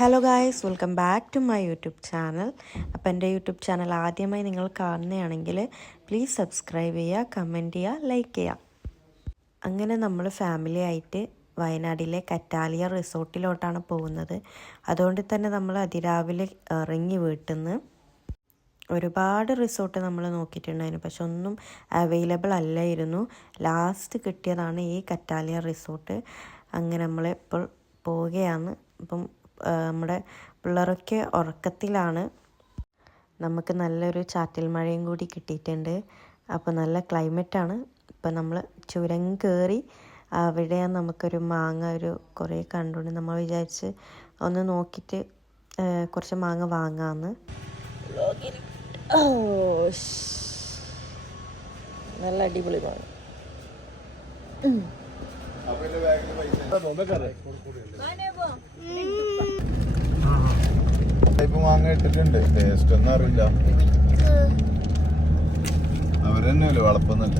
Hello guys, welcome back to my YouTube channel. അപ്പോൾ എൻ്റെ YouTube channel ആദ്യമായി നിങ്ങൾ കാണുകയാണെങ്കിൽ പ്ലീസ് സബ്സ്ക്രൈബ് ചെയ്യുക, കമൻറ്റ് ചെയ്യുക, ലൈക്ക് ചെയ്യുക. അങ്ങനെ നമ്മൾ ഫാമിലി ആയിട്ട് വയനാട്ടിലെ കറ്റാലിയ റിസോർട്ടിലോട്ടാണ് പോകുന്നത്. അതുകൊണ്ട് തന്നെ നമ്മൾ അതിരാവിലെ ഇറങ്ങി വീട്ടിൽ നിന്ന് ഒരുപാട് റിസോർട്ട് നമ്മൾ നോക്കിയിട്ടുണ്ടായിരുന്നു, പക്ഷെ ഒന്നും അവൈലബിൾ അല്ലായിരുന്നു. ലാസ്റ്റ് കിട്ടിയതാണ് ഈ കറ്റാലിയ റിസോർട്ട്. അങ്ങനെ നമ്മളിപ്പോൾ പോവുകയാണ്. അപ്പം നമ്മുടെ പിള്ളേരൊക്കെ ഉറക്കത്തിലാണ്. നമുക്ക് നല്ലൊരു ചാറ്റൽ മഴയും കൂടി കിട്ടിയിട്ടുണ്ട്. അപ്പോൾ നല്ല ക്ലൈമറ്റാണ്. ഇപ്പം നമ്മൾ ചുരം കയറി അവിടെ നമുക്കൊരു മാങ്ങ കുറേ കണ്ടുകൊണ്ട് നമ്മൾ വിചാരിച്ച് ഒന്ന് നോക്കിയിട്ട് കുറച്ച് മാങ്ങ വാങ്ങാമെന്ന്. നല്ല അടിപൊളി മാങ്ങ. മാങ്ങ ഇട്ടിട്ടുണ്ട്, ടേസ്റ്റ് ഒന്നും അറിയില്ല. അവരെന്നെയല്ലേ വളപ്പൊന്നല്ല.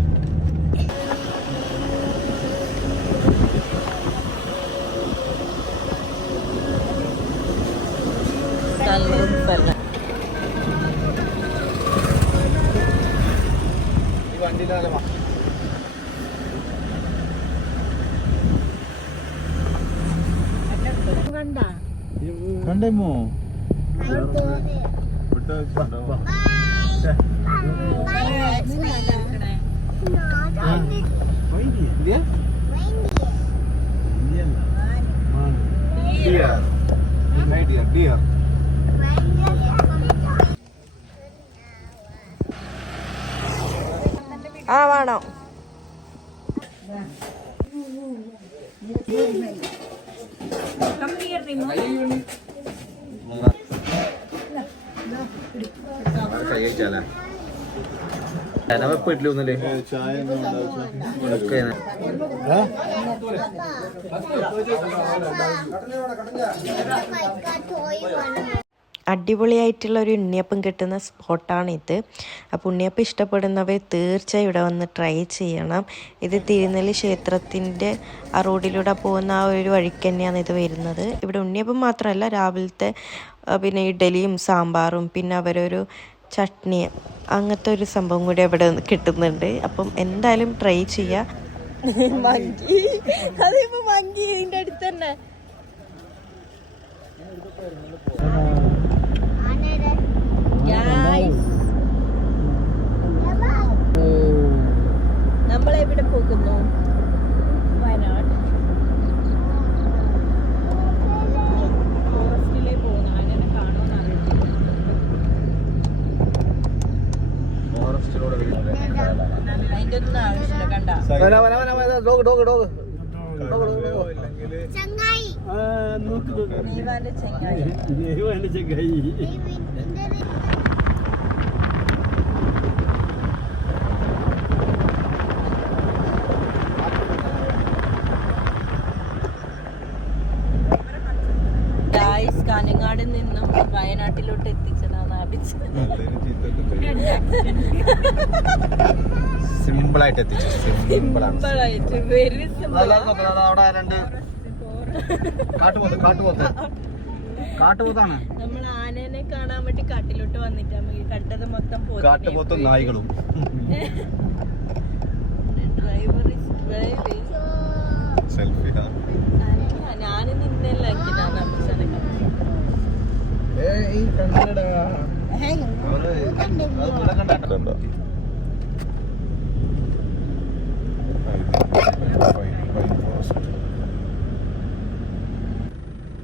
ഈ വണ്ടിയിലല്ല കണ്ടേമോ വേണോ? കഴിച്ചാലേ വെപ്പിട്ടില്ലൊന്നല്ലേ ചായ അടിപൊളിയായിട്ടുള്ള ഒരു ഉണ്ണിയപ്പം കിട്ടുന്ന സ്പോട്ടാണിത്. അപ്പോൾ ഉണ്ണിയപ്പം ഇഷ്ടപ്പെടുന്നവർ തീർച്ചയായും ഇവിടെ വന്ന് ട്രൈ ചെയ്യണം. ഇത് തിരുനെല്ലി ക്ഷേത്രത്തിൻ്റെ ആ റോഡിലൂടെ പോകുന്ന ആ ഒരു വഴിക്ക് തന്നെയാണ് ഇത് വരുന്നത്. ഇവിടെ ഉണ്ണിയപ്പം മാത്രമല്ല, രാവിലത്തെ പിന്നെ ഇഡലിയും സാമ്പാറും പിന്നെ അവരൊരു ചട്നി അങ്ങനത്തെ ഒരു സംഭവം കൂടി അവിടെ കിട്ടുന്നുണ്ട്. അപ്പം എന്തായാലും ട്രൈ ചെയ്യുക. മങ്കി അതിപ്പോൾ മങ്കി ഇതിൻ്റെ അടുത്ത് തന്നെ. നമ്മളെവിടെ പോകുന്നു? വയനാട് ഫോറസ്റ്റിലേ പോകുന്നു. അതിനെ കാണുമെന്ന് അറിയില്ല. അതിൻ്റെ ഒന്നും ആവശ്യമില്ല. കണ്ട നീവാന്റെ ചെങ്ങായി. കാഞ്ഞങ്ങാട് നിന്നും വയനാട്ടിലോട്ട് എത്തിച്ചതാണ് ആബിച്ച്. സിമ്പിളായിട്ട് എത്തിച്ചു. Very simple. കാട്ടുപോത്താണ്. നമ്മൾ ആനേനെ കാണാൻ വേണ്ടി കാട്ടിലോട്ട് വന്നിട്ടാണ് കണ്ടത്. മൊത്തം നായ്കളും. Driver is driving. സെൽഫി ഞാൻ നിന്നെല്ലാം ആക്കിയതാണ് അമ്മച്ചനൊക്കെ.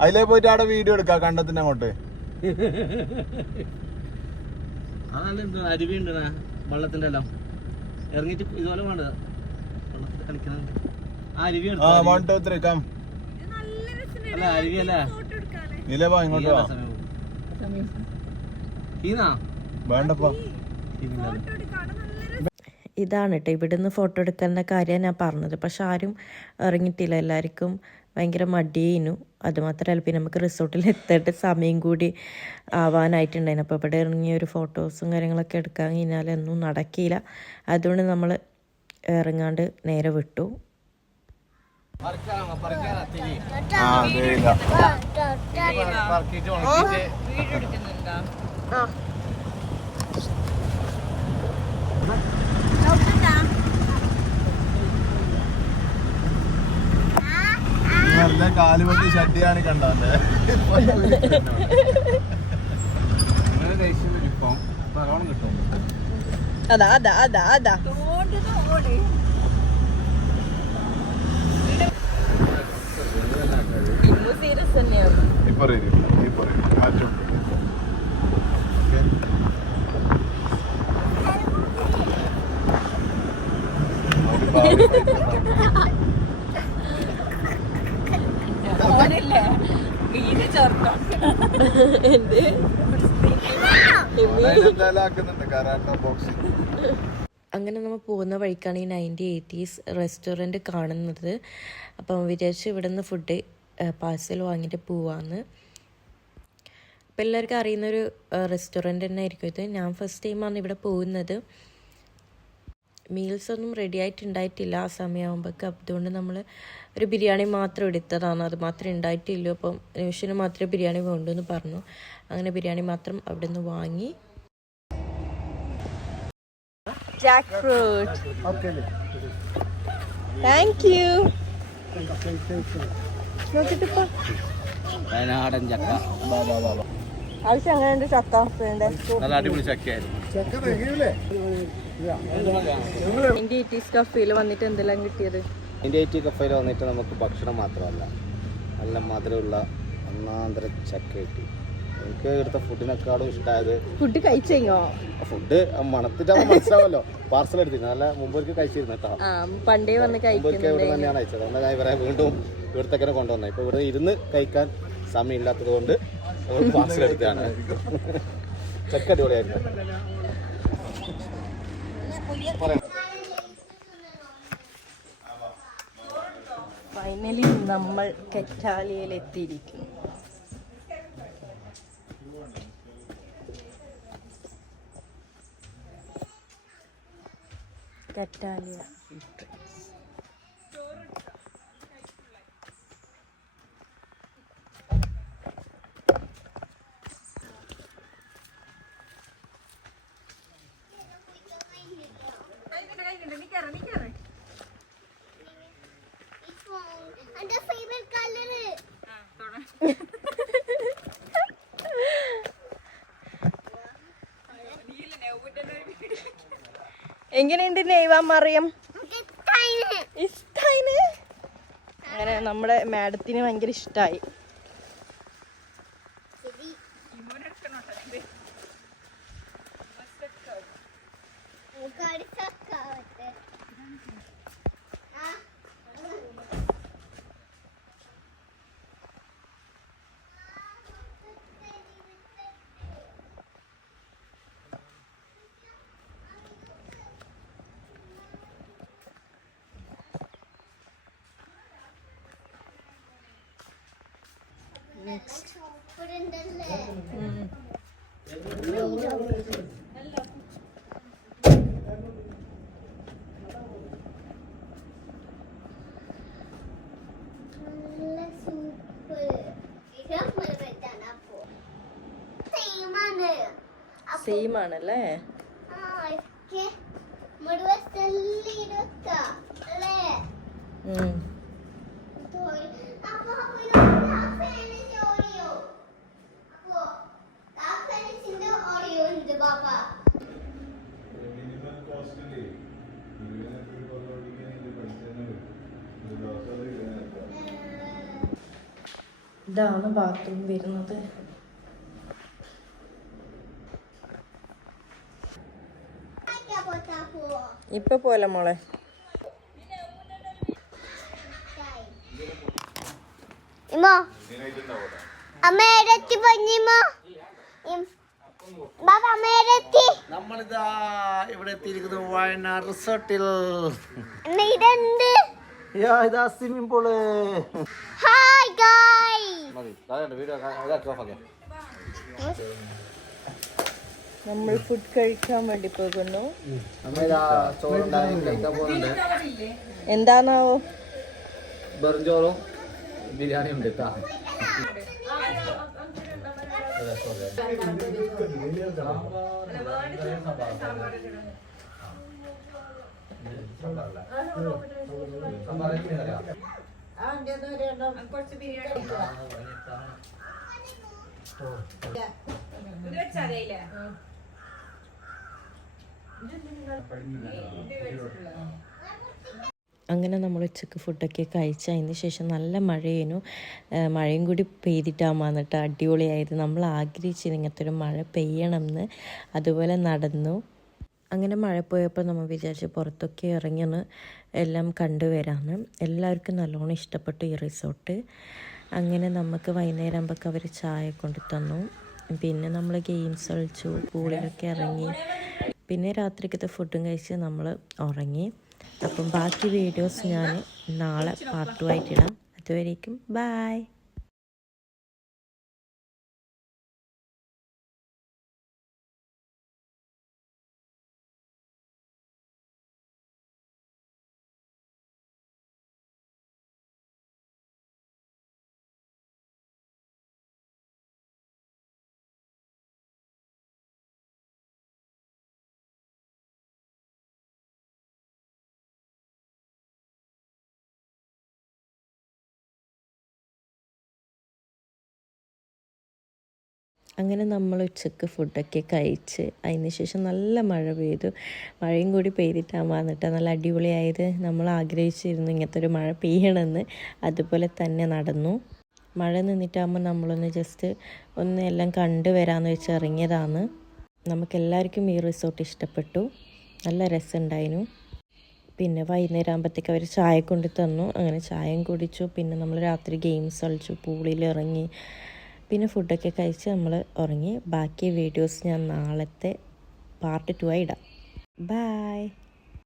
അതിലേ പോയിട്ട് അവിടെ വീഡിയോ എടുക്കാം കണ്ടത്തിന്റെ അങ്ങോട്ട്. അരുവി ഉണ്ട് വെള്ളത്തിന്റെ എല്ലാം ഇറങ്ങിട്ട് ഇതുപോലെ വേണ്ട വെള്ളത്തിൽ കളിക്കണം. അരുവി അല്ല അരുവി അല്ലേ ഇങ്ങോട്ട് വാ. വേണ്ടപ്പാ. ഇതാണ് കേട്ടോ ഇവിടുന്ന് ഫോട്ടോ എടുക്കേണ്ട കാര്യം ഞാൻ പറഞ്ഞത്. പക്ഷെ ആരും ഇറങ്ങിയിട്ടില്ല. എല്ലാവർക്കും ഭയങ്കര മടിയേനു. അതുമാത്രമല്ല, പിന്നെ നമുക്ക് റിസോർട്ടിൽ എത്തേണ്ട സമയം കൂടി ആവാനായിട്ടുണ്ടായിരുന്നു. അപ്പോൾ ഇവിടെ ഇറങ്ങിയ ഒരു ഫോട്ടോസും കാര്യങ്ങളൊക്കെ എടുക്കാൻ കഴിഞ്ഞാൽ ഒന്നും നടക്കില്ല. അതുകൊണ്ട് നമ്മൾ ഇറങ്ങാണ്ട് നേരെ വിട്ടു. തേയില നല്ല കാലുപൊട്ടി ഷട്ടിയാണ് കണ്ടേ. അതാ അതാ അതാ അതാ സീരിയസ് തന്നെയാണ്. ഇപ്പൊ മാറ്റും. അങ്ങനെ നമ്മൾ പോകുന്ന വഴിക്കാണ് ഈ 90s റെസ്റ്റോറൻറ്റ് കാണുന്നത്. അപ്പം വിചാരിച്ചു ഇവിടെ നിന്ന് ഫുഡ് പാഴ്സൽ വാങ്ങിയിട്ട് പോവാന്ന്. അപ്പം എല്ലാവർക്കും അറിയുന്നൊരു റെസ്റ്റോറൻറ്റ് തന്നെ ആയിരിക്കും ഇത്. ഞാൻ ഫസ്റ്റ് ടൈമാണ് ഇവിടെ പോകുന്നത്. മീൽസ് ഒന്നും റെഡി ആയിട്ടുണ്ടായിട്ടില്ല ആ സമയമാകുമ്പോഴേക്ക്. അതുകൊണ്ട് നമ്മൾ ഒരു ബിരിയാണി മാത്രം എടുത്തതാണ്. അത് മാത്രമേ ഉണ്ടായിട്ടില്ലൂ. അപ്പം നിമിഷന് മാത്രമേ ബിരിയാണി വേണ്ടൂ എന്ന് പറഞ്ഞു. അങ്ങനെ ബിരിയാണി മാത്രം അവിടെ നിന്ന് വാങ്ങി. Jackfruit. Thank you. നോക്കിട്ടിപ്പോ വയനാടൻ ചക്ക ആവശ്യം അങ്ങനെയുണ്ട് ചക്ക. നല്ല അടിപൊളി ചക്കയായിരുന്നു. 90s കഫേയിൽ വന്നിട്ട് എന്തെല്ലാം കിട്ടിയത്? 90 കഫേയിൽ വന്നിട്ട് നമുക്ക് ഭക്ഷണം മാത്രമല്ല, നല്ല മധുരമുള്ള ഒന്നാന്തര ചക്ക കിട്ടി. എനിക്ക് ഇവിടുത്തെ ഫുഡിനെക്കാളും ഇഷ്ടമായത് ഫുഡ് കഴിച്ചോ? ഫുഡ് മണത്തിട്ടാണ് മനസ്സിലാവല്ലോ. പാർസൽ എടുത്തിരുന്നു. നല്ല മുമ്പൊരിക്കൽ കഴിച്ചിരുന്നു കേട്ടോ. പണ്ടേ വന്ന് മുമ്പൊരിക്കൽ ഇവിടെ തന്നെയാണ് കഴിച്ചത്. അതുകൊണ്ട് ഞാൻ ഇവരെ വീണ്ടും ഇവിടത്തേക്ക് കൊണ്ടുവന്നത്. ഇപ്പൊ ഇവിടെ ഇരുന്ന് കഴിക്കാൻ സമയമില്ലാത്തത് കൊണ്ട് പാർസൽ എടുക്കുകയാണ്. ചക്ക അടിപൊളിയായിരുന്നു. ഫൈനലി നമ്മൾ കറ്റാലിയയിൽ എത്തിയിരിക്കുന്നു. കറ്റാലിയ എങ്ങനെയുണ്ട് നെയ്വാ മറിയം? ഇഷ്ടായിന്. അങ്ങനെ നമ്മുടെ മാഡത്തിന് ഭയങ്കര ഇഷ്ടായി. സെയിം ആണല്ലേ? ഇതാണ് ബാത്റൂം വരുന്നത്. ഇപ്പൊ പോലെ മോളെ. നമ്മളിതാ ഇവിടെ എത്തിയിരിക്കുന്നത് വയനാട് റിസോർട്ടിൽ. ഇതാ സ്വിമ്മിംഗ് പൂള്. നമ്മൾ ഫുഡ് കഴിക്കാൻ വേണ്ടി പോകുന്നു. നമ്മളിതാ ചോറുണ്ടായി കഴിക്കാൻ പോകുന്നുണ്ട്. എന്താണാവോ? വെറും ചോറും ബിരിയാണി ഉണ്ട് കേട്ടോ. അങ്ങനെ നമ്മൾ ഉച്ചക്ക് ഫുഡൊക്കെ കഴിച്ച് അതിന് ശേഷം നല്ല മഴയേനു. മഴയും കൂടി പെയ്തിട്ടാകുമ്പോൾ എന്നിട്ട് അടിപൊളിയായിരുന്നു. നമ്മൾ ആഗ്രഹിച്ചിരുന്നു ഇങ്ങനത്തെ ഒരു മഴ പെയ്യണമെന്ന്. അതുപോലെ നടന്നു. അങ്ങനെ മഴ പോയപ്പോൾ നമ്മൾ വിചാരിച്ച് പുറത്തൊക്കെ ഇറങ്ങിയൊന്ന് എല്ലാം കണ്ടുവരാമെന്ന്. എല്ലാവർക്കും നല്ലോണം ഇഷ്ടപ്പെട്ടു ഈ റിസോർട്ട്. അങ്ങനെ നമുക്ക് വൈകുന്നേരം ആകുമ്പോൾ അവർ ചായ കൊണ്ട് തന്നു. പിന്നെ നമ്മൾ ഗെയിംസ് കളിച്ചു, പൂളിലൊക്കെ ഇറങ്ങി. പിന്നെ രാത്രിക്കത്തെ ഫുഡും കഴിച്ച് നമ്മൾ ഉറങ്ങി. അപ്പം ബാക്കി വീഡിയോസ് ഞാൻ നാളെ പാർട്ട് 2 ആയിട്ടിടാം. അതുവരേക്കും ബൈ. അങ്ങനെ നമ്മൾ ഉച്ചക്ക് ഫുഡൊക്കെ കഴിച്ച് അതിന് ശേഷം നല്ല മഴ പെയ്തു. മഴയും കൂടി പെയ്തിട്ടാകുമ്പോൾ വന്നിട്ട് നല്ല അടിപൊളിയായത്. നമ്മൾ ആഗ്രഹിച്ചിരുന്നു ഇങ്ങനത്തെ ഒരു മഴ പെയ്യണമെന്ന്. അതുപോലെ തന്നെ നടന്നു. മഴ നിന്നിട്ടാകുമ്പോൾ നമ്മളൊന്ന് ജസ്റ്റ് ഒന്ന് എല്ലാം കണ്ടു വരാമെന്ന് വെച്ച് ഇറങ്ങിയതാണ്. നമുക്കെല്ലാവർക്കും ഈ റിസോർട്ട് ഇഷ്ടപ്പെട്ടു. നല്ല രസമുണ്ടായിരുന്നു. പിന്നെ വൈകുന്നേരം ആകുമ്പോഴത്തേക്ക് അവർ ചായ കൊണ്ട് തന്നു. അങ്ങനെ ചായയും കുടിച്ചു. പിന്നെ നമ്മൾ രാത്രി ഗെയിംസ് കളിച്ചു, പൂളിൽ ഇറങ്ങി. പിന്നെ ഫുഡൊക്കെ കഴിച്ച് നമ്മൾ ഉറങ്ങി. ബാക്കി വീഡിയോസ് ഞാൻ നാളത്തെ പാർട്ട് 2 ആയി ഇടാം. ബൈ.